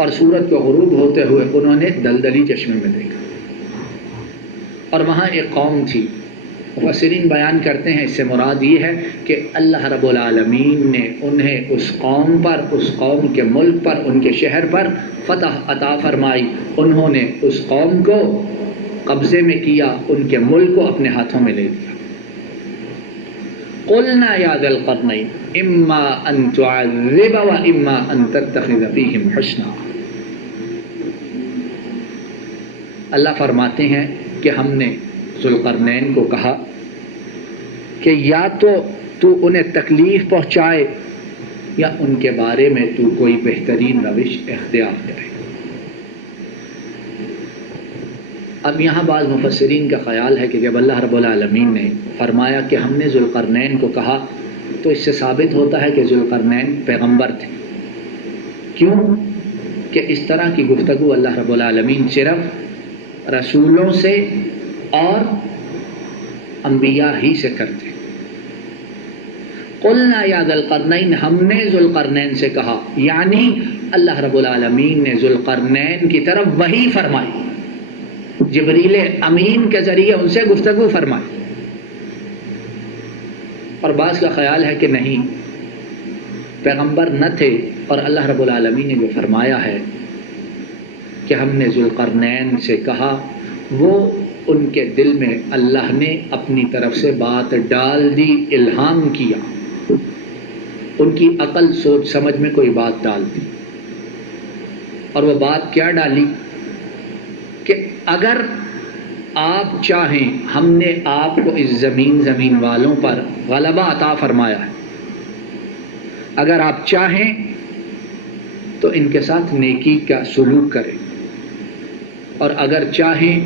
اور سورج کو غروب ہوتے ہوئے انہوں نے دلدلی چشمے میں دیکھا، اور وہاں ایک قوم تھی۔ مفسرین بیان کرتے ہیں اس سے مراد یہ ہے کہ اللہ رب العالمین نے انہیں اس قوم پر، اس قوم کے ملک پر، ان کے شہر پر فتح عطا فرمائی۔ انہوں نے اس قوم کو قبضے میں کیا، ان کے ملک کو اپنے ہاتھوں میں لے لیا۔ قلنا یا ذا القرنین اما ان تعذب و اما ان تتخذ فیہم حسنا۔ اللہ فرماتے ہیں کہ ہم نے ذوالقرنین کو کہا کہ یا تو انہیں تکلیف پہنچائے یا ان کے بارے میں تو کوئی بہترین روش اختیار کرے۔ اب یہاں بعض مفسرین کا خیال ہے کہ جب اللہ رب العالمین نے فرمایا کہ ہم نے ذوالقرنین کو کہا تو اس سے ثابت ہوتا ہے کہ ذوالقرنین پیغمبر تھے۔ کیوں کہ اس طرح کی گفتگو اللہ رب العالمین صرف رسولوں سے اور انبیاء ہی سے کرتے۔ قلنا یا ذا القرنین، ہم نے ذوالقرنین سے کہا، یعنی اللہ رب العالمین نے ذوالقرنین کی طرف وحی فرمائی، جبریل امین کے ذریعے ان سے گفتگو فرمائی۔ اور بعض کا خیال ہے کہ نہیں، پیغمبر نہ تھے، اور اللہ رب العالمین نے جو فرمایا ہے کہ ہم نے ذوالقرنین سے کہا، وہ ان کے دل میں اللہ نے اپنی طرف سے بات ڈال دی، الہام کیا، ان کی عقل سوچ سمجھ میں کوئی بات ڈال دی۔ اور وہ بات کیا ڈالی کہ اگر آپ چاہیں، ہم نے آپ کو اس زمین والوں پر غلبہ عطا فرمایا ہے، اگر آپ چاہیں تو ان کے ساتھ نیکی کا سلوک کریں، اور اگر چاہیں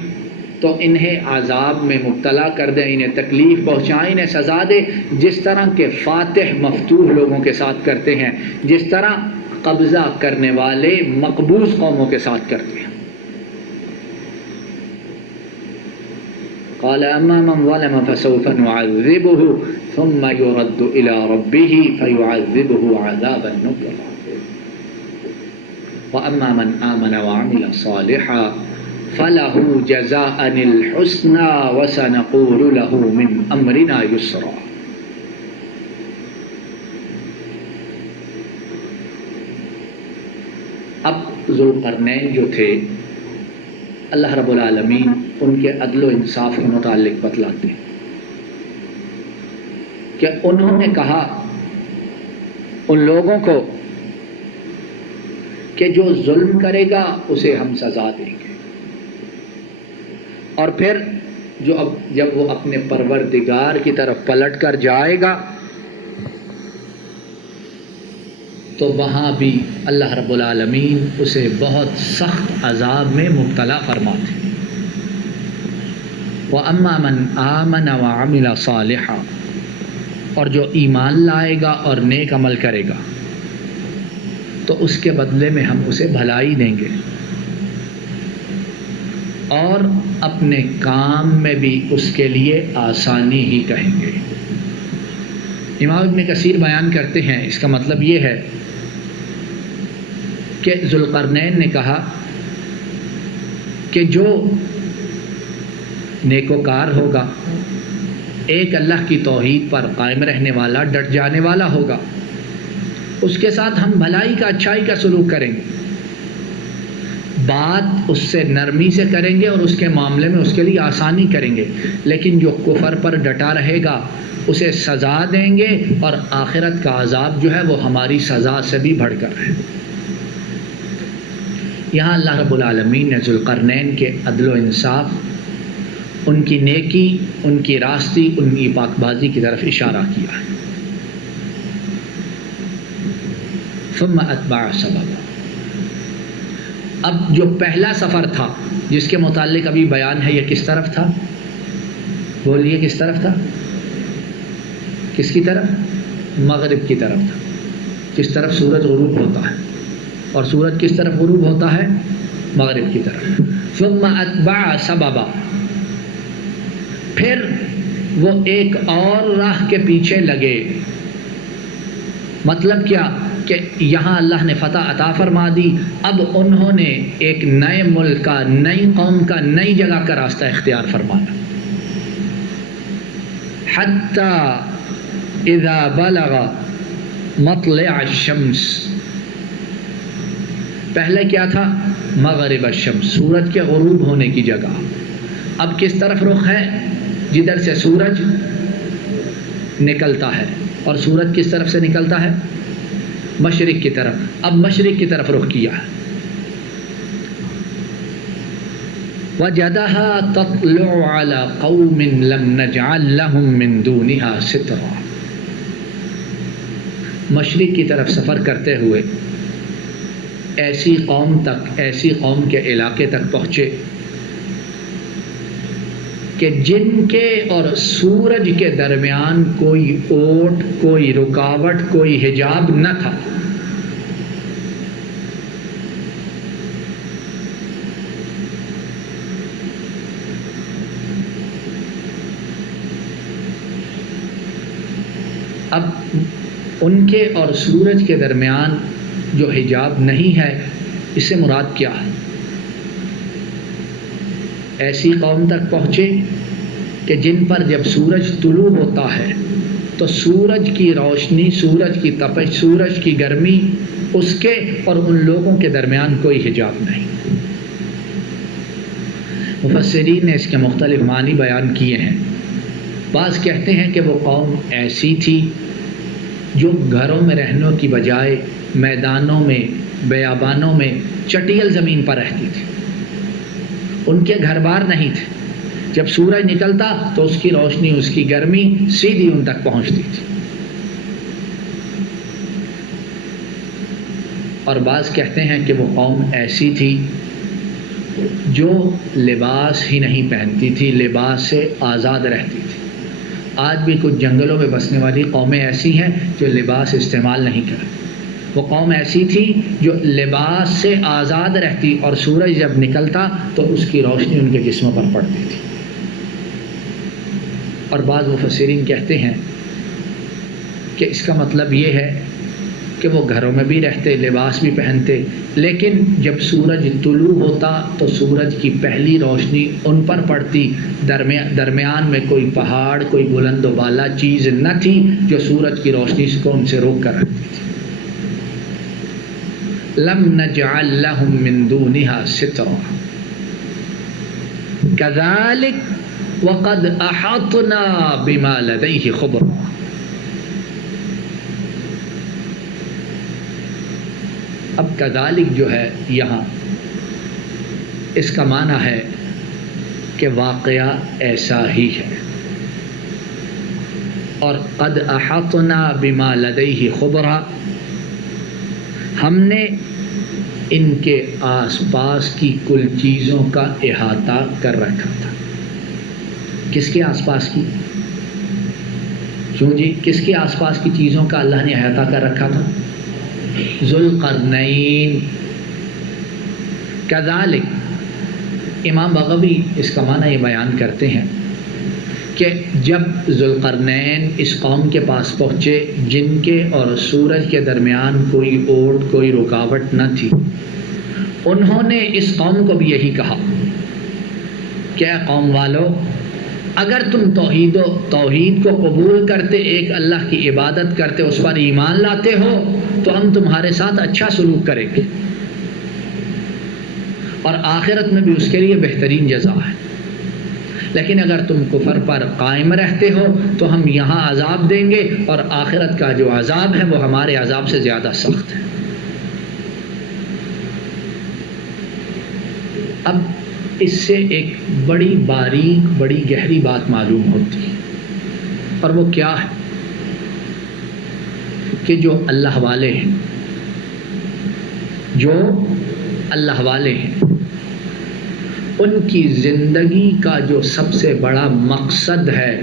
تو انہیں عذاب میں مبتلا کر دیں، انہیں تکلیف پہنچائیں، انہیں سزا دے، جس طرح کے فاتح مفتوح لوگوں کے ساتھ کرتے ہیں، جس طرح قبضہ کرنے والے مقبوض قوموں کے ساتھ کرتے ہیں۔ قال اما من ظلم فسوف نعذبه ثم يرد الى ربه فيعذبه عذابا نكرا واما من آمن وعمل صالحا فله جزاء الحسنى وسنقول له من امرنا يسرا۔ اب ذوالقرنین جو تھے، اللہ رب العالمین ان کے عدل و انصاف کے متعلق بتلاتے ہیں کہ انہوں نے کہا ان لوگوں کو کہ جو ظلم کرے گا اسے ہم سزا دیں گے، اور پھر جب وہ اپنے پروردگار کی طرف پلٹ کر جائے گا تو وہاں بھی اللہ رب العالمین اسے بہت سخت عذاب میں مبتلا فرماتے ہیں۔ وَأَمَّا مَنْ آمَنَ وَعَمِلَ صَالِحًا، اور جو ایمان لائے گا اور نیک عمل کرے گا تو اس کے بدلے میں ہم اسے بھلائی دیں گے، اور اپنے کام میں بھی اس کے لیے آسانی ہی کہیں گے۔ امام ابن کثیر بیان کرتے ہیں اس کا مطلب یہ ہے کہ ذوالقرنین نے کہا کہ جو نیکوکار ہوگا، ایک اللہ کی توحید پر قائم رہنے والا، ڈٹ جانے والا ہوگا، اس کے ساتھ ہم بھلائی کا، اچھائی کا سلوک کریں گے، بات اس سے نرمی سے کریں گے اور اس کے معاملے میں اس کے لیے آسانی کریں گے، لیکن جو کفر پر ڈٹا رہے گا اسے سزا دیں گے، اور آخرت کا عذاب جو ہے وہ ہماری سزا سے بھی بڑھ کر ہے۔ یہاں اللہ رب العالمین نے ذوالقرنین کے عدل و انصاف، ان کی نیکی، ان کی راستی، ان کی پاک بازی کی طرف اشارہ کیا ہے۔ ثم اتبع سببا، اب جو پہلا سفر تھا جس کے متعلق ابھی بیان ہے، یہ کس طرف تھا؟ بولیے کس طرف تھا؟ کس کی طرف؟ مغرب کی طرف تھا، جس طرف سورج غروب ہوتا ہے، اور سورج کس طرف غروب ہوتا ہے؟ مغرب کی طرف۔ ثم اتبع سببا، پھر وہ ایک اور راہ کے پیچھے لگے۔ مطلب کیا کہ یہاں اللہ نے فتح عطا فرما دی، اب انہوں نے ایک نئے ملک کا، نئی قوم کا، نئی جگہ کا راستہ اختیار فرمایا۔ حتی اذا بلغ مطلع الشمس، پہلے کیا تھا؟ مغرب الشمس، سورج کے غروب ہونے کی جگہ۔ اب کس طرف رخ ہے؟ جدھر سے سورج نکلتا ہے، اور سورج کس طرف سے نکلتا ہے؟ مشرق کی طرف۔ اب مشرق کی طرف رخ کیا ہے۔ وَجَدَهَا تَطْلُعُ عَلَى قَوْمٍ لَمْ نَجْعَلْ لَهُم مِّن دُونِهَا سِتْرًا، مشرق کی طرف سفر کرتے ہوئے ایسی قوم تک، ایسی قوم کے علاقے تک پہنچے کہ جن کے اور سورج کے درمیان کوئی اوٹ، کوئی رکاوٹ، کوئی حجاب نہ تھا۔ اب ان کے اور سورج کے درمیان جو حجاب نہیں ہے، اس سے مراد کیا ہے؟ ایسی قوم تک پہنچے کہ جن پر جب سورج طلوع ہوتا ہے تو سورج کی روشنی، سورج کی تپش، سورج کی گرمی، اس کے اور ان لوگوں کے درمیان کوئی حجاب نہیں۔ مفسرین نے اس کے مختلف معنی بیان کیے ہیں۔ بعض کہتے ہیں کہ وہ قوم ایسی تھی جو گھروں میں رہنے کی بجائے میدانوں میں، بیابانوں میں، چٹیل زمین پر رہتی تھی۔ ان کے گھر بار نہیں تھے، جب سورج نکلتا تو اس کی روشنی، اس کی گرمی سیدھی ان تک پہنچتی تھی۔ اور بعض کہتے ہیں کہ وہ قوم ایسی تھی جو لباس ہی نہیں پہنتی تھی، لباس سے آزاد رہتی تھی۔ آج بھی کچھ جنگلوں میں بسنے والی قومیں ایسی ہیں جو لباس استعمال نہیں کرتی۔ وہ قوم ایسی تھی جو لباس سے آزاد رہتی، اور سورج جب نکلتا تو اس کی روشنی ان کے جسموں پر پڑتی تھی۔ اور بعض مفسرین کہتے ہیں کہ اس کا مطلب یہ ہے کہ وہ گھروں میں بھی رہتے، لباس بھی پہنتے، لیکن جب سورج طلوع ہوتا تو سورج کی پہلی روشنی ان پر پڑتی، درمیان میں کوئی پہاڑ، کوئی بلند و بالا چیز نہ تھی جو سورج کی روشنی کو ان سے روک کر رکھتی تھی۔ لم نجعل لهم من دونها سترا كذلك وقد احاطنا بما لديه خبرا۔ اب کذالک جو ہے یہاں اس کا معنی ہے کہ واقعہ ایسا ہی ہے، اور قد احاطنا بما لديه خبرا، ہم نے ان کے آس پاس کی کل چیزوں کا احاطہ کر رکھا تھا۔ کس کے آس پاس کی؟ کیوں جی، کس کے آس پاس کی چیزوں کا اللہ نے احاطہ کر رکھا تھا؟ ذوالقرنین۔ کذالک امام بغوی اس کا معنی یہ بیان کرتے ہیں کہ جب ذوالقرنین اس قوم کے پاس پہنچے جن کے اور سورج کے درمیان کوئی اوٹ، کوئی رکاوٹ نہ تھی، انہوں نے اس قوم کو بھی یہی کہا کہ اے قوم والو، اگر تم توحید کو قبول کرتے، ایک اللہ کی عبادت کرتے، اس پر ایمان لاتے ہو تو ہم تمہارے ساتھ اچھا سلوک کریں گے، اور آخرت میں بھی اس کے لیے بہترین جزا ہے۔ لیکن اگر تم کفر پر قائم رہتے ہو تو ہم یہاں عذاب دیں گے، اور آخرت کا جو عذاب ہے وہ ہمارے عذاب سے زیادہ سخت ہے۔ اب اس سے ایک بڑی باریک، بڑی گہری بات معلوم ہوتی ہے، اور وہ کیا ہے کہ جو اللہ والے ہیں، جو اللہ والے ہیں، ان کی زندگی کا جو سب سے بڑا مقصد ہے،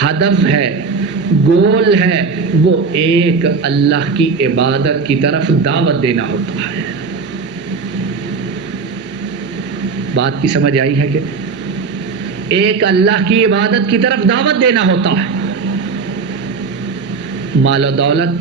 ہدف ہے، گول ہے، وہ ایک اللہ کی عبادت کی طرف دعوت دینا ہوتا ہے۔ بات کی سمجھ آئی ہے کہ ایک اللہ کی عبادت کی طرف دعوت دینا ہوتا ہے۔ مال و دولت،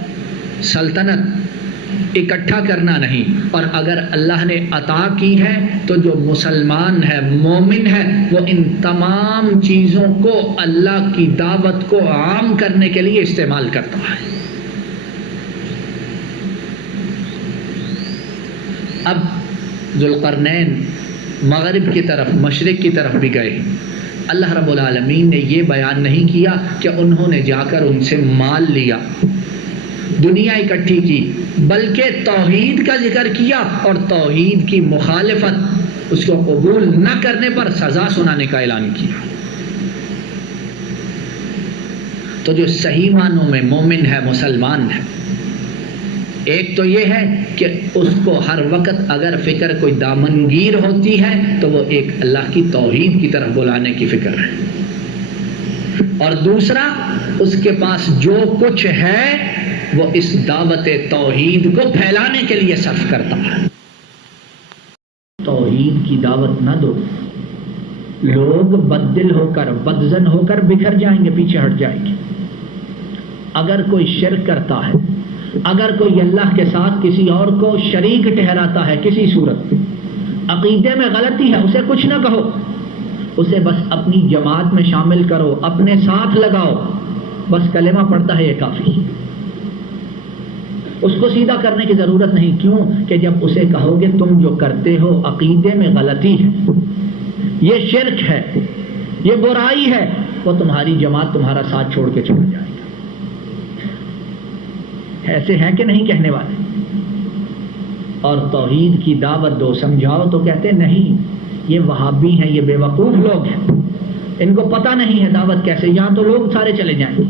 سلطنت اکٹھا کرنا نہیں، اور اگر اللہ نے عطا کی ہے تو جو مسلمان ہے، مومن ہے، وہ ان تمام چیزوں کو اللہ کی دعوت کو عام کرنے کے لیے استعمال کرتا ہے۔ اب ذوالقرنین مغرب کی طرف، مشرق کی طرف بھی گئے۔ اللہ رب العالمین نے یہ بیان نہیں کیا کہ انہوں نے جا کر ان سے مال لیا، دنیا اکٹھی کی، بلکہ توحید کا ذکر کیا اور توحید کی مخالفت، اس کو قبول نہ کرنے پر سزا سنانے کا اعلان کیا۔ تو جو صحیح معنوں میں مومن ہے، مسلمان ہے، ایک تو یہ ہے کہ اس کو ہر وقت اگر فکر کوئی دامنگیر ہوتی ہے تو وہ ایک اللہ کی توحید کی طرف بلانے کی فکر ہے، اور دوسرا اس کے پاس جو کچھ ہے وہ اس دعوت توحید کو پھیلانے کے لیے صرف کرتا ہے۔ توحید کی دعوت نہ دو، لوگ بددل ہو کر، بدظن ہو کر بکھر جائیں گے، پیچھے ہٹ جائیں گے۔ اگر کوئی شرک کرتا ہے، اگر کوئی اللہ کے ساتھ کسی اور کو شریک ٹھہراتا ہے کسی صورت، عقیدے میں غلطی ہے، اسے کچھ نہ کہو، اسے بس اپنی جماعت میں شامل کرو، اپنے ساتھ لگاؤ، بس کلمہ پڑھتا ہے یہ کافی۔ اس کو سیدھا کرنے کی ضرورت نہیں، کیوں کہ جب اسے کہو گے تم جو کرتے ہو عقیدے میں غلطی ہے، یہ شرک ہے، یہ برائی ہے، وہ تمہاری جماعت تمہارا ساتھ چھوڑ کے چلا جائے گا۔ ایسے ہیں کہ نہیں کہنے والے؟ اور توحید کی دعوت دو، سمجھاؤ تو کہتے نہیں یہ وہابی ہیں، یہ بے وقوف لوگ ہیں، ان کو پتہ نہیں ہے دعوت کیسے، یہاں تو لوگ سارے چلے جائیں گے۔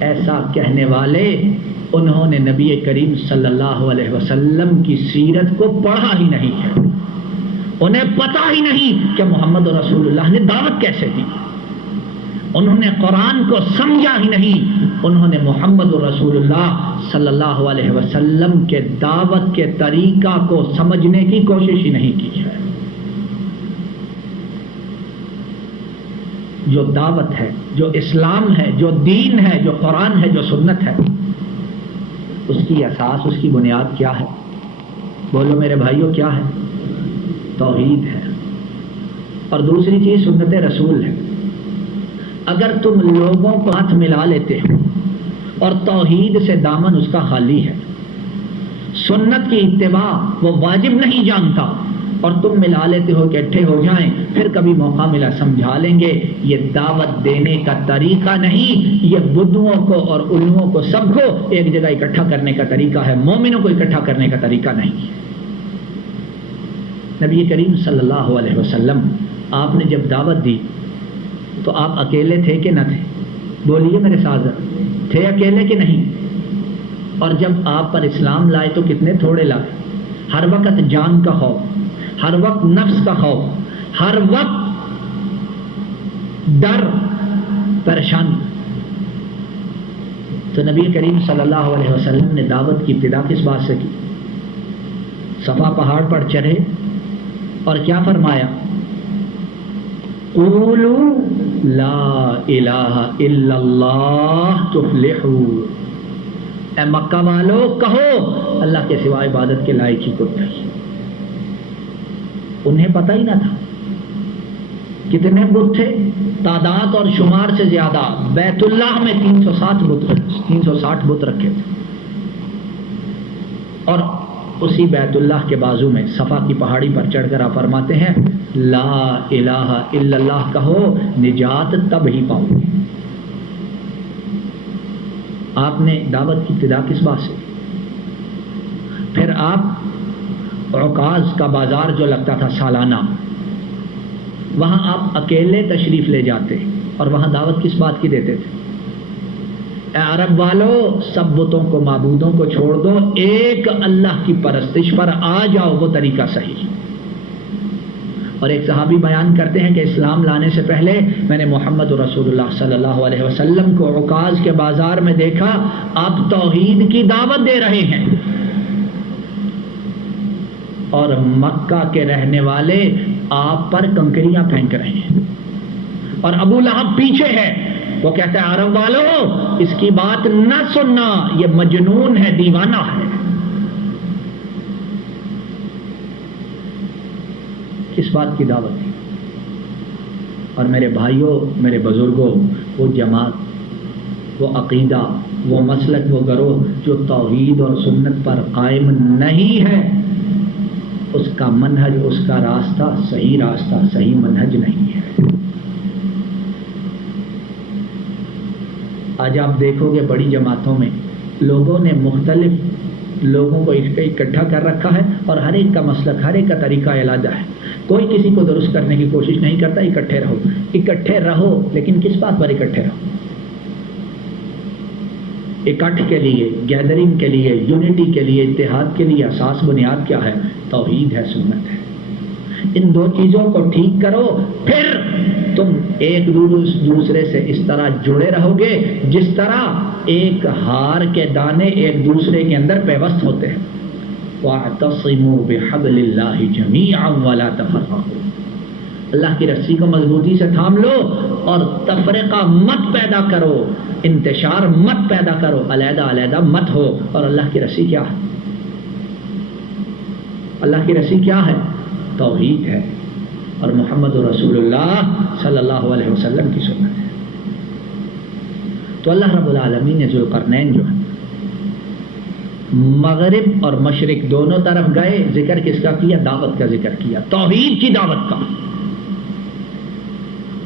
ایسا کہنے والے انہوں نے نبی کریم صلی اللہ علیہ وسلم کی سیرت کو پڑھا ہی نہیں ہے، انہیں پتہ ہی نہیں کہ محمد رسول اللہ نے دعوت کیسے دی، انہوں نے قرآن کو سمجھا ہی نہیں، انہوں نے محمد رسول اللہ صلی اللہ علیہ وسلم کے دعوت کے طریقہ کو سمجھنے کی کوشش ہی نہیں کی ہے۔ جو دعوت ہے، جو اسلام ہے، جو دین ہے، جو قرآن ہے، جو سنت ہے، اس کی اساس، اس کی بنیاد کیا ہے؟ بولو میرے بھائیوں، کیا ہے؟ توحید ہے، اور دوسری چیز سنت رسول ہے۔ اگر تم لوگوں کو ہاتھ ملا لیتے ہو اور توحید سے دامن اس کا خالی ہے، سنت کی اتباع وہ واجب نہیں جانتا، اور تم ملا لیتے ہو کہ اکٹھے ہو جائیں، پھر کبھی موقع ملا سمجھا لیں گے، یہ دعوت دینے کا طریقہ نہیں، یہ بدھوں کو اور الوؤں کو سب کو ایک جگہ اکٹھا کرنے کا طریقہ ہے، مومنوں کو اکٹھا کرنے کا طریقہ نہیں۔ نبی کریم صلی اللہ علیہ وسلم آپ نے جب دعوت دی تو آپ اکیلے تھے کہ نہ تھے؟ بولیے میرے ساتھ، تھے اکیلے کہ نہیں؟ اور جب آپ پر اسلام لائے تو کتنے تھوڑے لائے؟ ہر وقت جان کا خوف، ہر وقت نفس کا خوف، ہر وقت ڈر، پریشانی۔ تو نبی کریم صلی اللہ علیہ وسلم نے دعوت کی ابتدا کس بات سے کی؟ صفا پہاڑ پر چڑھے اور کیا فرمایا؟ قولوا لا الہ الا اللہ تفلحوا، اے مکہ والو کہو اللہ کے سوا عبادت کے لائق ہی کوئی نہیں۔ انہیں پتہ ہی نہ تھا کتنے بت تھے، تعداد اور شمار سے زیادہ، بیت اللہ میں 360 بت رکھے تھے، اور اسی بیت اللہ کے بازو میں صفا کی پہاڑی پر چڑھ کر آپ فرماتے ہیں لا الہ الا اللہ کہو، نجات تب ہی پاؤ گے۔ آپ نے دعوت کی ابتدا کس بات سے؟ پھر آپ عکاظ کا بازار جو لگتا تھا سالانہ، وہاں آپ اکیلے تشریف لے جاتے اور وہاں دعوت کس بات کی دیتے تھے؟ اے عرب والو، سب بتوں کو، معبودوں کو چھوڑ دو، ایک اللہ کی پرستش پر آ جاؤ، وہ طریقہ صحیح۔ اور ایک صحابی بیان کرتے ہیں کہ اسلام لانے سے پہلے میں نے محمد رسول اللہ صلی اللہ علیہ وسلم کو عکاظ کے بازار میں دیکھا، آپ توحید کی دعوت دے رہے ہیں، اور مکہ کے رہنے والے آپ پر کنکریاں پھینک رہے ہیں، اور ابو لہب پیچھے ہے، وہ کہتا ہے عرب والو اس کی بات نہ سننا، یہ مجنون ہے، دیوانہ ہے۔ کس بات کی دعوت ہے؟ اور میرے بھائیوں، میرے بزرگوں، وہ جماعت، وہ عقیدہ، وہ مسلک، وہ گروہ جو توحید اور سنت پر قائم نہیں ہے، اس کا منہج، اس کا راستہ صحیح منہج نہیں ہے۔ آج آپ دیکھو گے بڑی جماعتوں میں لوگوں نے مختلف لوگوں کو اکٹھا کر رکھا ہے، اور ہر ایک کا مسلک، ہر ایک کا طریقہ علاج ہے۔ کوئی کسی کو درست کرنے کی کوشش نہیں کرتا۔ اکٹھے رہو، لیکن کس بات پر اکٹھے رہو؟ اکٹھ کے لیے، گیدرنگ کے لیے، یونٹی کے لیے، اتحاد کے لیے اساس بنیاد کیا ہے؟ توحید ہے، سنت ہے۔ ان دو چیزوں کو ٹھیک کرو، پھر تم ایک دوسرے سے اس طرح جڑے رہو گے جس طرح ایک ہار کے دانے ایک دوسرے کے اندر پیوست ہوتے ہیں۔ وَاعْتَصِمُوا بِحَبْلِ اللَّهِ جَمِيعًا وَلَا تَفَرَّقُوا، اللہ کی رسی کو مضبوطی سے تھام لو اور تفرقہ مت پیدا کرو، انتشار مت پیدا کرو، علیحدہ علیحدہ مت ہو۔ اور اللہ کی رسی کیا ہے؟ اللہ کی رسی کیا ہے؟ توحید ہے، اور محمد رسول اللہ صلی اللہ علیہ وسلم کی سنت ہے۔ تو اللہ رب العالمین نے ذوالقرنین جو ہے مغرب اور مشرق دونوں طرف گئے، ذکر کس کا کیا؟ دعوت کا ذکر کیا، توحید کی دعوت کا۔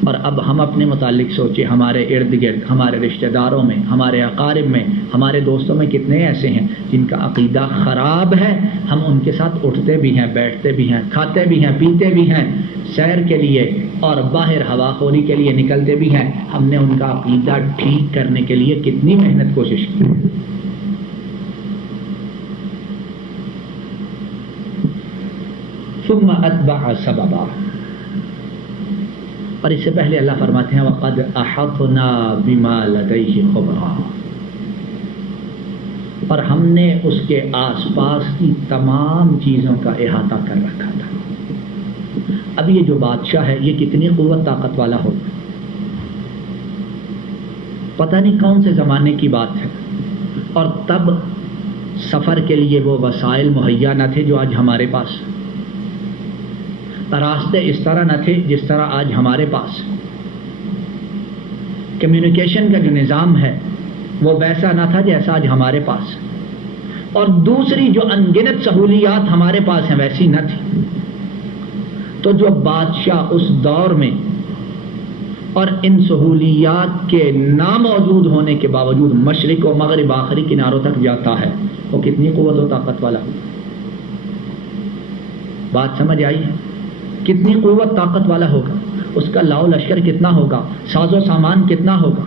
اور اب ہم اپنے متعلق سوچیں، ہمارے ارد گرد، ہمارے رشتہ داروں میں، ہمارے اقارب میں، ہمارے دوستوں میں کتنے ایسے ہیں جن کا عقیدہ خراب ہے۔ ہم ان کے ساتھ اٹھتے بھی ہیں، بیٹھتے بھی ہیں، کھاتے بھی ہیں، پیتے بھی ہیں، سیر کے لیے اور باہر ہوا خوری کے لیے نکلتے بھی ہیں۔ ہم نے ان کا عقیدہ ٹھیک کرنے کے لیے کتنی محنت کوشش کی۔ ثم اتبع سببا، اور اس سے پہلے اللہ فرماتے ہیں وَقَدْ أَحَطْنَا بِمَا لَدَيْهِ خُبْرًا، اور ہم نے اس کے آس پاس کی تمام چیزوں کا احاطہ کر رکھا تھا۔ اب یہ جو بادشاہ ہے یہ کتنی قوت طاقت والا ہوگا، پتہ نہیں کون سے زمانے کی بات ہے، اور تب سفر کے لیے وہ وسائل مہیا نہ تھے جو آج ہمارے پاس، راستے اس طرح نہ تھے جس طرح آج ہمارے پاس، کمیونیکیشن کا جو نظام ہے وہ ویسا نہ تھا جیسا آج ہمارے پاس، اور دوسری جو انگنت سہولیات ہمارے پاس ہیں ویسی نہ تھی۔ تو جو بادشاہ اس دور میں اور ان سہولیات کے ناموجود ہونے کے باوجود مشرق و مغرب آخری کناروں تک جاتا ہے، وہ کتنی قوت و طاقت والا ہو۔ بات سمجھ آئی ہے؟ کتنی قوت طاقت والا ہوگا، اس کا لاؤ لشکر کتنا ہوگا، ساز و سامان کتنا ہوگا۔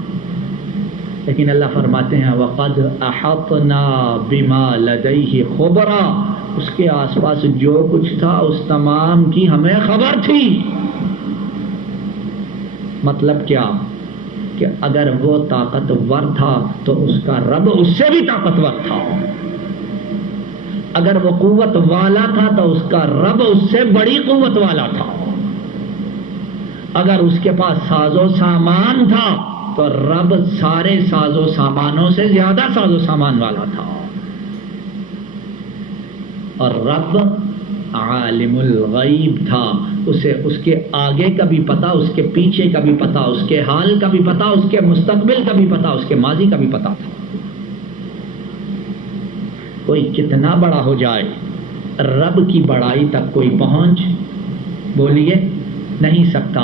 لیکن اللہ فرماتے ہیں وَقَدْ أَحَطْنَا بِمَا لَدَيْهِ خُبْرًا، اس کے آس پاس جو کچھ تھا اس تمام کی ہمیں خبر تھی۔ مطلب کیا؟ کہ اگر وہ طاقتور تھا تو اس کا رب اس سے بھی طاقتور تھا، اگر وہ قوت والا تھا تو اس کا رب اس سے بڑی قوت والا تھا، اگر اس کے پاس ساز و سامان تھا تو رب سارے ساز و سامانوں سے زیادہ ساز و سامان والا تھا، اور رب عالم الغیب تھا، اسے اس کے آگے کا بھی پتا، اس کے پیچھے کا بھی پتا، اس کے حال کا بھی پتا، اس کے مستقبل کا بھی پتا، اس کے ماضی کا بھی پتا تھا۔ کوئی کتنا بڑا ہو جائے، رب کی بڑائی تک کوئی پہنچ بولیے نہیں سکتا،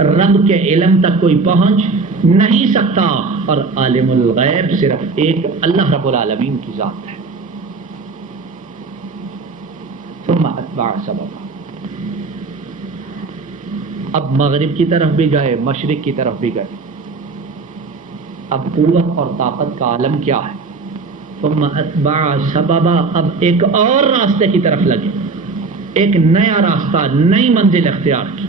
رب کے علم تک کوئی پہنچ نہیں سکتا، اور عالم الغیب صرف ایک اللہ رب العالمین کی ذات ہے۔ ثم اتبع سببا، اب مغرب کی طرف بھی گئے، مشرق کی طرف بھی گئے، اب قوت اور طاقت کا عالم کیا ہے؟ ثم اتبع سببا، اب ایک اور راستے کی طرف لگے، ایک نیا راستہ، نئی منزل اختیار کی۔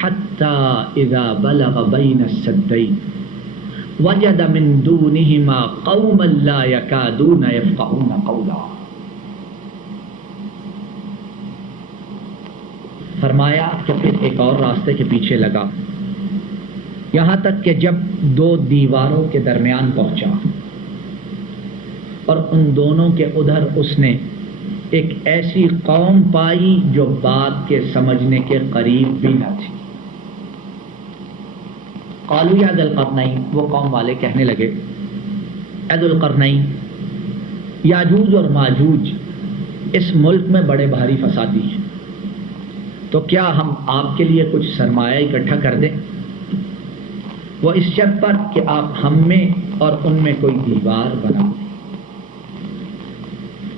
حتی اذا بلغ بین السدین وجد من دونہما قوما لا یکادون یفقہون قولا، فرمایا کہ پھر ایک اور راستے کے پیچھے لگا، یہاں تک کہ جب دو دیواروں کے درمیان پہنچا اور ان دونوں کے ادھر اس نے ایک ایسی قوم پائی جو بات کے سمجھنے کے قریب بھی نہ تھی. قالوا یا ذا القرنین، وہ قوم والے کہنے لگے اے ذو القرنین، یاجوج اور ماجوج اس ملک میں بڑے بھاری فسادی ہیں، تو کیا ہم آپ کے لیے کچھ سرمایہ اکٹھا کر دیں؟ وہ اس شرط پر کہ آپ ہم میں اور ان میں کوئی دیوار بنا دیں.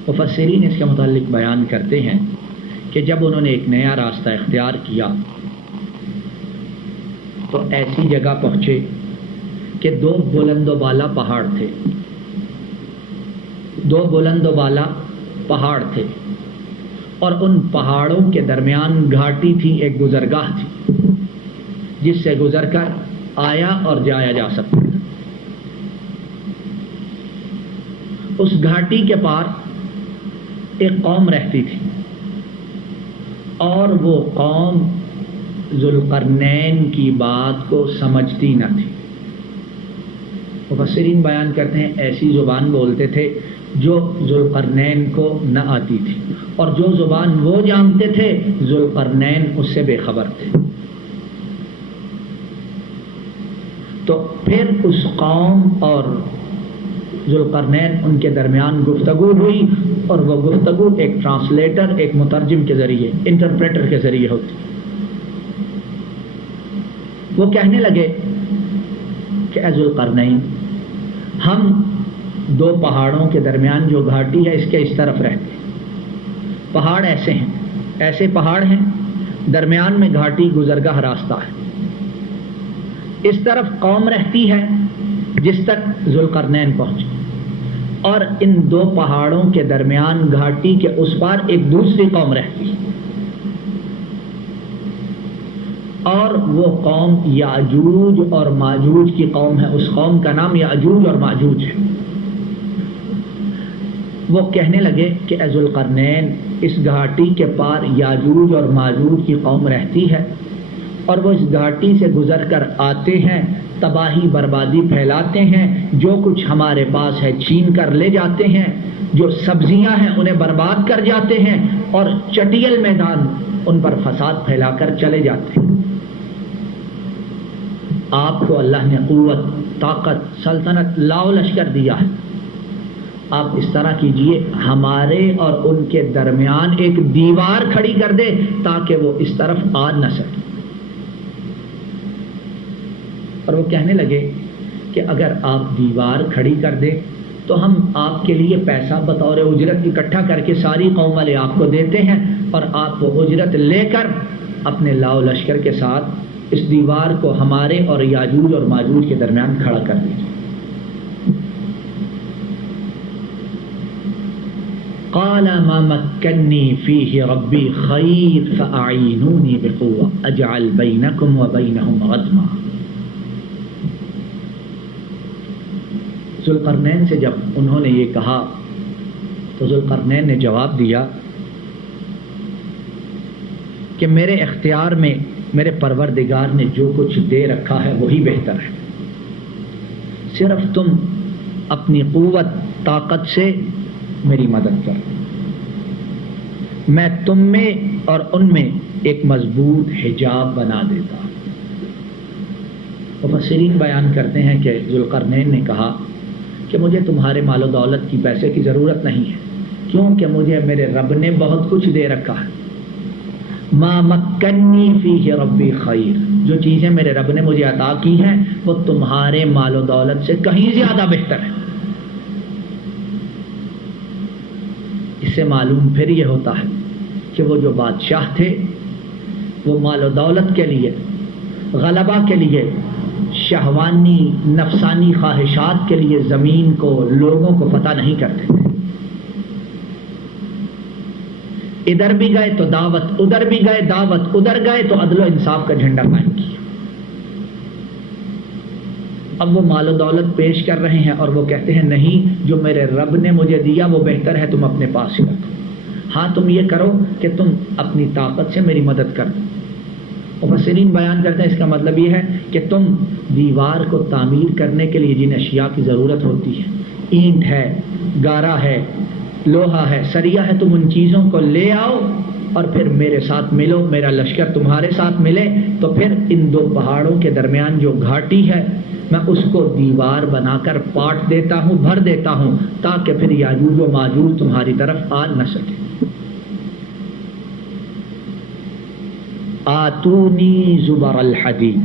مفسرین اس کے متعلق بیان کرتے ہیں کہ جب انہوں نے ایک نیا راستہ اختیار کیا تو ایسی جگہ پہنچے کہ دو بلند و بالا پہاڑ تھے، دو بلند و بالا پہاڑ تھے، اور ان پہاڑوں کے درمیان گھاٹی تھی، ایک گزرگاہ تھی جس سے گزر کر آیا اور جایا جا سکتا تھا. اس گھاٹی کے پار ایک قوم رہتی تھی اور وہ قوم ذوالقرنین کی بات کو سمجھتی نہ تھی. مفسرین بیان کرتے ہیں ایسی زبان بولتے تھے جو ذوالقرنین کو نہ آتی تھی، اور جو زبان وہ جانتے تھے ذوالقرنین اس سے بے خبر تھے. تو پھر اس قوم اور ذوالقرنین ان کے درمیان گفتگو ہوئی، اور وہ گفتگو ایک ٹرانسلیٹر، ایک مترجم کے ذریعے، انٹرپریٹر کے ذریعے ہوتی. وہ کہنے لگے کہ اے ذوالقرنین، ہم دو پہاڑوں کے درمیان جو گھاٹی ہے اس کے اس طرف رہتے ہیں. پہاڑ ایسے ہیں، ایسے پہاڑ ہیں، درمیان میں گھاٹی گزرگاہ راستہ ہے. اس طرف قوم رہتی ہے جس تک ذوالقرنین پہنچے، اور ان دو پہاڑوں کے درمیان گھاٹی کے اس پار ایک دوسری قوم رہتی ہے، اور وہ قوم یاجوج اور ماجوج کی قوم ہے. اس قوم کا نام یاجوج اور ماجوج ہے. وہ کہنے لگے کہ اے ذوالقرنین، اس گھاٹی کے پار یاجوج اور ماجوج کی قوم رہتی ہے، اور وہ اس گھاٹی سے گزر کر آتے ہیں، تباہی بربادی پھیلاتے ہیں، جو کچھ ہمارے پاس ہے چھین کر لے جاتے ہیں، جو سبزیاں ہیں انہیں برباد کر جاتے ہیں، اور چٹیل میدان ان پر فساد پھیلا کر چلے جاتے ہیں. آپ کو اللہ نے قوت، طاقت، سلطنت، لاؤ لشکر دیا ہے. آپ اس طرح کیجئے، ہمارے اور ان کے درمیان ایک دیوار کھڑی کر دے تاکہ وہ اس طرف آ نہ سکے. اور وہ کہنے لگے کہ اگر آپ دیوار کھڑی کر دیں تو ہم آپ کے لیے پیسہ بطور اجرت اکٹھا کر کے ساری قوم والے آپ کو دیتے ہیں، اور آپ وہ اجرت لے کر اپنے لاؤ لشکر کے ساتھ اس دیوار کو ہمارے اور یاجوج اور ماجوج کے درمیان کھڑا کر دیجیے. قال ما مکنی فیہ ربی خیر فاعینونی بقوة اجعل بینکم وبینہم ردما. ذوالقرنین سے جب انہوں نے یہ کہا تو ذوالقرنین نے جواب دیا کہ میرے اختیار میں میرے پروردگار نے جو کچھ دے رکھا ہے وہی بہتر ہے. صرف تم اپنی قوت طاقت سے میری مدد کرو، میں تم میں اور ان میں ایک مضبوط حجاب بنا دیتا. مفسرین بیان کرتے ہیں کہ ذوالقرنین نے کہا کہ مجھے تمہارے مال و دولت کی، پیسے کی ضرورت نہیں ہے، کیونکہ مجھے میرے رب نے بہت کچھ دے رکھا ہے. ما مکنی فیہ ربی خیر، جو چیزیں میرے رب نے مجھے عطا کی ہیں وہ تمہارے مال و دولت سے کہیں زیادہ بہتر ہے. اس سے معلوم پھر یہ ہوتا ہے کہ وہ جو بادشاہ تھے وہ مال و دولت کے لیے، غلبہ کے لیے، شہوانی نفسانی خواہشات کے لیے زمین کو، لوگوں کو فتح نہیں کرتے تھے. ادھر بھی گئے تو دعوت، ادھر بھی گئے دعوت، ادھر گئے تو عدل و انصاف کا جھنڈا قائم کیا. اب وہ مال و دولت پیش کر رہے ہیں اور وہ کہتے ہیں نہیں، جو میرے رب نے مجھے دیا وہ بہتر ہے، تم اپنے پاس ہی رکھو. ہاں تم یہ کرو کہ تم اپنی طاقت سے میری مدد کر دو. مفسرین بیان کرتے ہیں اس کا مطلب یہ ہے کہ تم دیوار کو تعمیر کرنے کے لیے جن اشیاء کی ضرورت ہوتی ہے، اینٹ ہے، گارا ہے، لوہا ہے، سریا ہے، تم ان چیزوں کو لے آؤ اور پھر میرے ساتھ ملو، میرا لشکر تمہارے ساتھ ملے، تو پھر ان دو پہاڑوں کے درمیان جو گھاٹی ہے میں اس کو دیوار بنا کر پاٹ دیتا ہوں، بھر دیتا ہوں، تاکہ پھر یاجوج و ماجوج تمہاری طرف آ نہ سکے۔ آتونی زبر الحدید،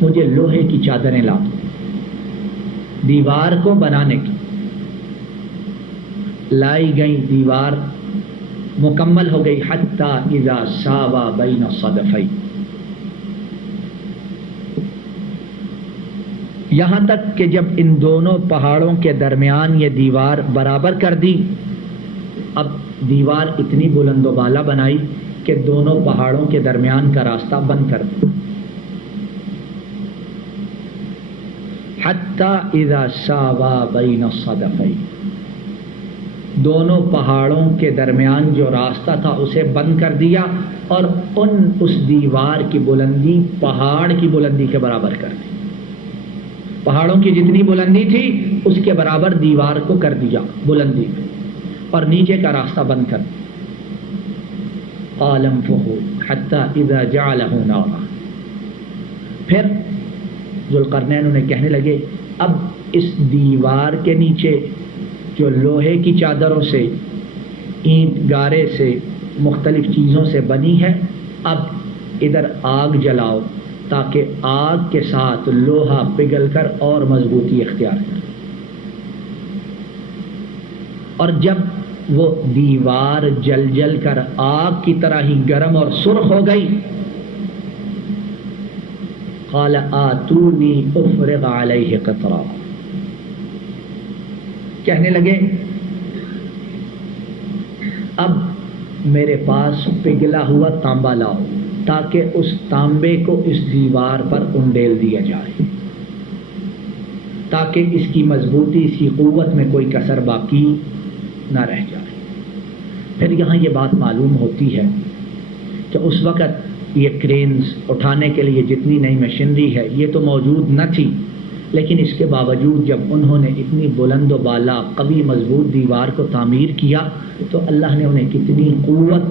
مجھے لوہے کی چادریں لا دو دیوار کو بنانے کی۔ لائی گئی، دیوار مکمل ہو گئی، حتی اذا ساوا بین الصدفین، یہاں تک کہ جب ان دونوں پہاڑوں کے درمیان یہ دیوار برابر کر دی، اب دیوار اتنی بلند و بالا بنائی کہ دونوں پہاڑوں کے درمیان کا راستہ بند کر دیا۔ حتی اذا ساوا بین الصدفین، دونوں پہاڑوں کے درمیان جو راستہ تھا اسے بند کر دیا اور اس دیوار کی بلندی پہاڑ کی بلندی کے برابر کر دی۔ پہاڑوں کی جتنی بلندی تھی اس کے برابر دیوار کو کر دیا بلندی میں، اور نیچے کا راستہ بند کر دیا۔ قال انفخوا حتی اذا جعلہ نارا، پھر ذوالقرنین انہیں کہنے لگے اب اس دیوار کے نیچے جو لوہے کی چادروں سے، اینٹ گارے سے، مختلف چیزوں سے بنی ہے، اب ادھر آگ جلاؤ تاکہ آگ کے ساتھ لوہا پگھل کر اور مضبوطی اختیار کرے۔ اور جب وہ دیوار جل جل کر آگ کی طرح ہی گرم اور سرخ ہو گئی، قال آتونی افرغ علیہ قطرا، کہنے لگے اب میرے پاس پگھلا ہوا تانبا لاؤ تاکہ اس تانبے کو اس دیوار پر انڈیل دیا جائے، تاکہ اس کی مضبوطی، اس کی قوت میں کوئی کسر باقی نہ رہ جائے۔ پھر یہاں یہ بات معلوم ہوتی ہے کہ اس وقت یہ کرینز اٹھانے کے لیے جتنی نئی مشینری ہے یہ تو موجود نہ تھی، لیکن اس کے باوجود جب انہوں نے اتنی بلند و بالا قوی مضبوط دیوار کو تعمیر کیا تو اللہ نے انہیں کتنی قوت،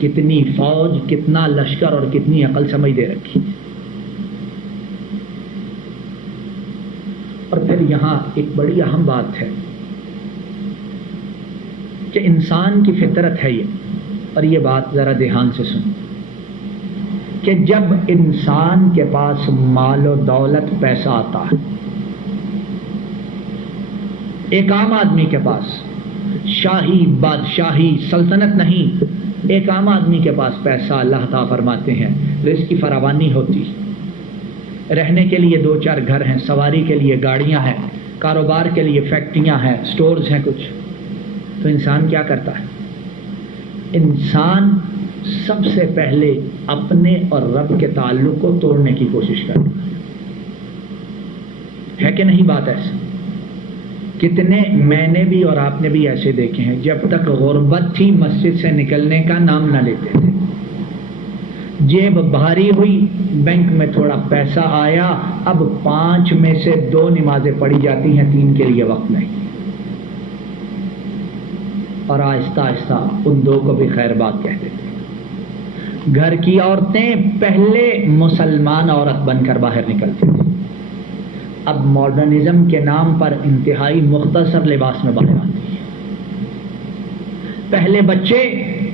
کتنی فوج، کتنا لشکر اور کتنی عقل سمجھ دے رکھی۔ اور پھر یہاں ایک بڑی اہم بات ہے کہ انسان کی فطرت ہے یہ، اور یہ بات ذرا دھیان سے سن، کہ جب انسان کے پاس مال و دولت پیسہ آتا ہے، ایک عام آدمی کے پاس، شاہی بادشاہی سلطنت نہیں، ایک عام آدمی کے پاس پیسہ اللہ تعالیٰ فرماتے ہیں، رزق کی فراوانی ہوتی، رہنے کے لیے 2-4 گھر ہیں، سواری کے لیے گاڑیاں ہیں، کاروبار کے لیے فیکٹریاں ہیں، سٹورز ہیں کچھ، تو انسان کیا کرتا ہے؟ انسان سب سے پہلے اپنے اور رب کے تعلق کو توڑنے کی کوشش کرتا ہے کہ نہیں؟ بات ایسا کتنے میں نے بھی اور آپ نے بھی ایسے دیکھے ہیں، جب تک غربت تھی مسجد سے نکلنے کا نام نہ لیتے تھے، جیب بھاری ہوئی، بینک میں تھوڑا پیسہ آیا، اب 5 میں سے 2 نمازیں پڑھی جاتی ہیں، 3 کے لیے وقت نہیں، اور آہستہ آہستہ ان 2 کو بھی خیر بات کہتے تھے۔ گھر کی عورتیں پہلے مسلمان عورت بن کر باہر نکلتی تھی، اب ماڈرنزم کے نام پر انتہائی مختصر لباس میں باہر آتی ہے۔ پہلے بچے،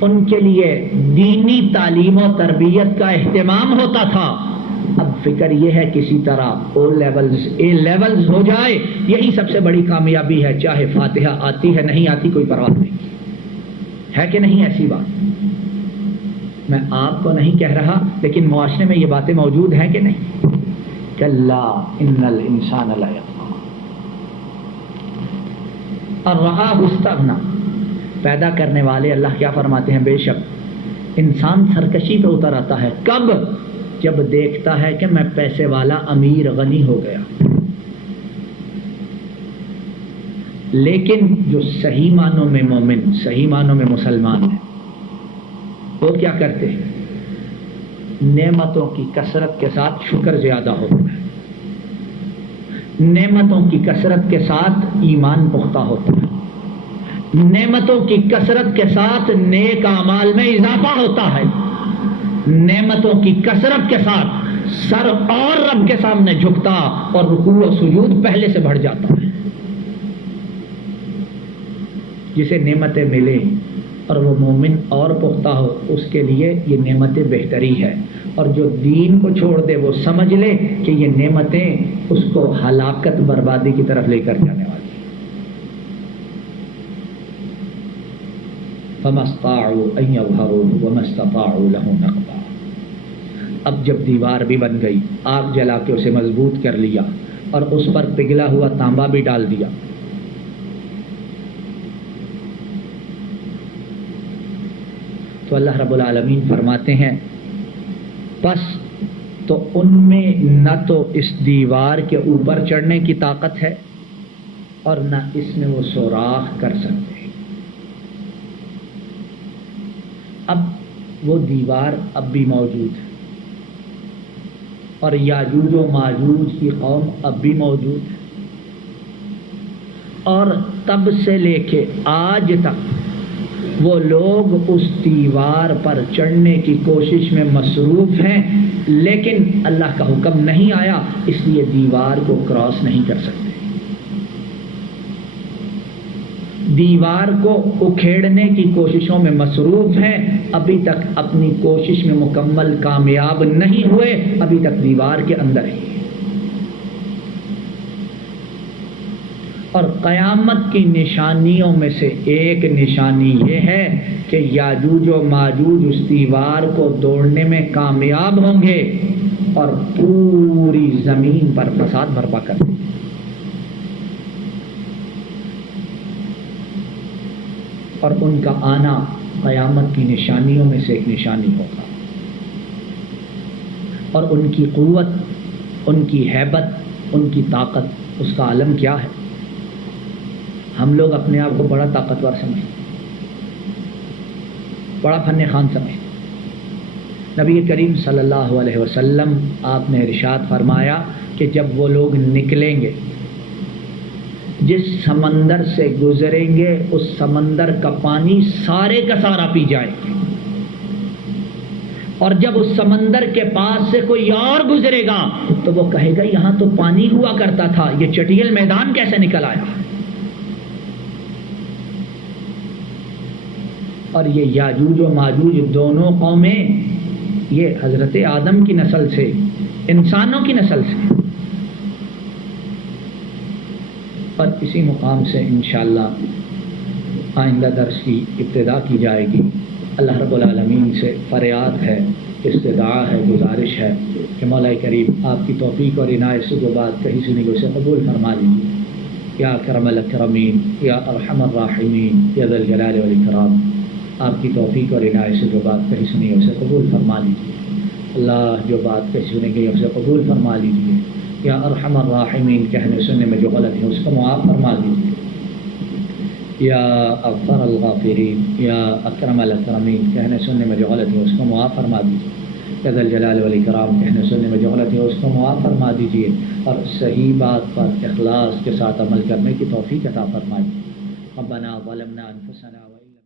ان کے لیے دینی تعلیم و تربیت کا اہتمام ہوتا تھا، اب فکر یہ ہے کسی طرح اے لیولز ہو جائے، یہی سب سے بڑی کامیابی ہے، چاہے فاتحہ آتی ہے نہیں آتی کوئی پرواہ نہیں، ہے کہ نہیں ایسی بات؟ میں آپ کو نہیں کہہ رہا، لیکن معاشرے میں یہ باتیں موجود ہیں کہ نہیں؟ کلا ان الانسان لا یطغی ان رآہ استغنی، پیدا کرنے والے اللہ کیا فرماتے ہیں؟ بے شک انسان سرکشی پہ اتر آتا ہے، کب؟ جب دیکھتا ہے کہ میں پیسے والا امیر غنی ہو گیا۔ لیکن جو صحیح معنوں میں مومن، صحیح معنوں میں مسلمان ہیں، وہ کیا کرتے ہیں؟ نعمتوں کی کثرت کے ساتھ شکر زیادہ ہوتا ہے، نعمتوں کی کثرت کے ساتھ ایمان پختہ ہوتا ہے، نعمتوں کی کثرت کے ساتھ نیک اعمال میں اضافہ ہوتا ہے، نعمتوں کی کثرت کے ساتھ سر اور رب کے سامنے جھکتا اور رکوع و سجود پہلے سے بڑھ جاتا ہے۔ جسے نعمتیں ملے اور وہ مومن اور پختہ ہو، اس کے لیے یہ نعمتیں بہتری ہے، اور جو دین کو چھوڑ دے وہ سمجھ لے کہ یہ نعمتیں اس کو ہلاکت بربادی کی طرف لے کر جانے والی ہیں۔ فَمَا اسْطَاعُوا أَن يَظْهَرُوهُ وَمَا اسْتَطَاعُوا لَهُ نَقْبًا۔ اب جب دیوار بھی بن گئی، آگ جلا کے اسے مضبوط کر لیا اور اس پر پگھلا ہوا تانبا بھی ڈال دیا، تو اللہ رب العالمین فرماتے ہیں بس تو ان میں نہ تو اس دیوار کے اوپر چڑھنے کی طاقت ہے اور نہ اس میں وہ سوراخ کر سکتے۔ اب وہ دیوار اب بھی موجود ہے اور یاجوج و ماجوج کی قوم اب بھی موجود ہے، اور تب سے لے کے آج تک وہ لوگ اس دیوار پر چڑھنے کی کوشش میں مصروف ہیں، لیکن اللہ کا حکم نہیں آیا، اس لیے دیوار کو کراس نہیں کر سکتے۔ دیوار کو اکھیڑنے کی کوششوں میں مصروف ہیں، ابھی تک اپنی کوشش میں مکمل کامیاب نہیں ہوئے، ابھی تک دیوار کے اندر ہی۔ اور قیامت کی نشانیوں میں سے ایک نشانی یہ ہے کہ یاجوج و ماجوج اس دیوار کو توڑنے میں کامیاب ہوں گے اور پوری زمین پر فساد برپا کر دیں گے۔ اور ان کا آنا قیامت کی نشانیوں میں سے ایک نشانی ہوگا، اور ان کی قوت، ان کی ہیبت، ان کی طاقت، اس کا عالم کیا ہے؟ ہم لوگ اپنے آپ کو بڑا طاقتور سمجھتے، بڑا فن خوان سمجھتے۔ نبی کریم صلی اللہ علیہ وسلم آپ نے ارشاد فرمایا کہ جب وہ لوگ نکلیں گے، جس سمندر سے گزریں گے اس سمندر کا پانی سارے کا سارا پی جائیں گے، اور جب اس سمندر کے پاس سے کوئی اور گزرے گا تو وہ کہے گا یہاں تو پانی ہوا کرتا تھا، یہ چٹیل میدان کیسے نکل آیا؟ اور یہ یاجوج و ماجوج دونوں قومیں یہ حضرت آدم کی نسل سے، انسانوں کی نسل سے، اور اسی مقام سے انشاءاللہ آئندہ درس کی ابتدا کی جائے گی۔ اللہ رب العالمین سے فریاد ہے، استدعا ہے، گزارش ہے کہ مولا کریم آپ کی توفیق اور عنایت سے جو بات کہی سنی گئی اسے قبول فرما لیجیے، یا اکرم الاکرمین، یا ارحم الراحمین، یا ذا الجلال والاکرام۔ آپ کی توفیق اور عنایت سے جو بات کہی سنی ہے اسے قبول فرما لیجیے، اللہ جو بات کہی سنی گئی اسے قبول فرما لیجیے، یا ارحم الراحمین کہنے سننے میں جو غلط ہے اس کو معاف فرما دیجیے، یا اغفر الغافرین، یا اکرم الاکرمین کہنے سننے میں جو غلط ہے اس کو معاف فرما دیجیے، یا ذا الجلال والاکرام کہنے سننے میں جو غلط ہے اس کو معاف فرما دیجیے، اور صحیح بات پر اخلاص کے ساتھ عمل کرنے کی توفیق عطا فرمائیے۔ ربنا ظلمنا انفسنا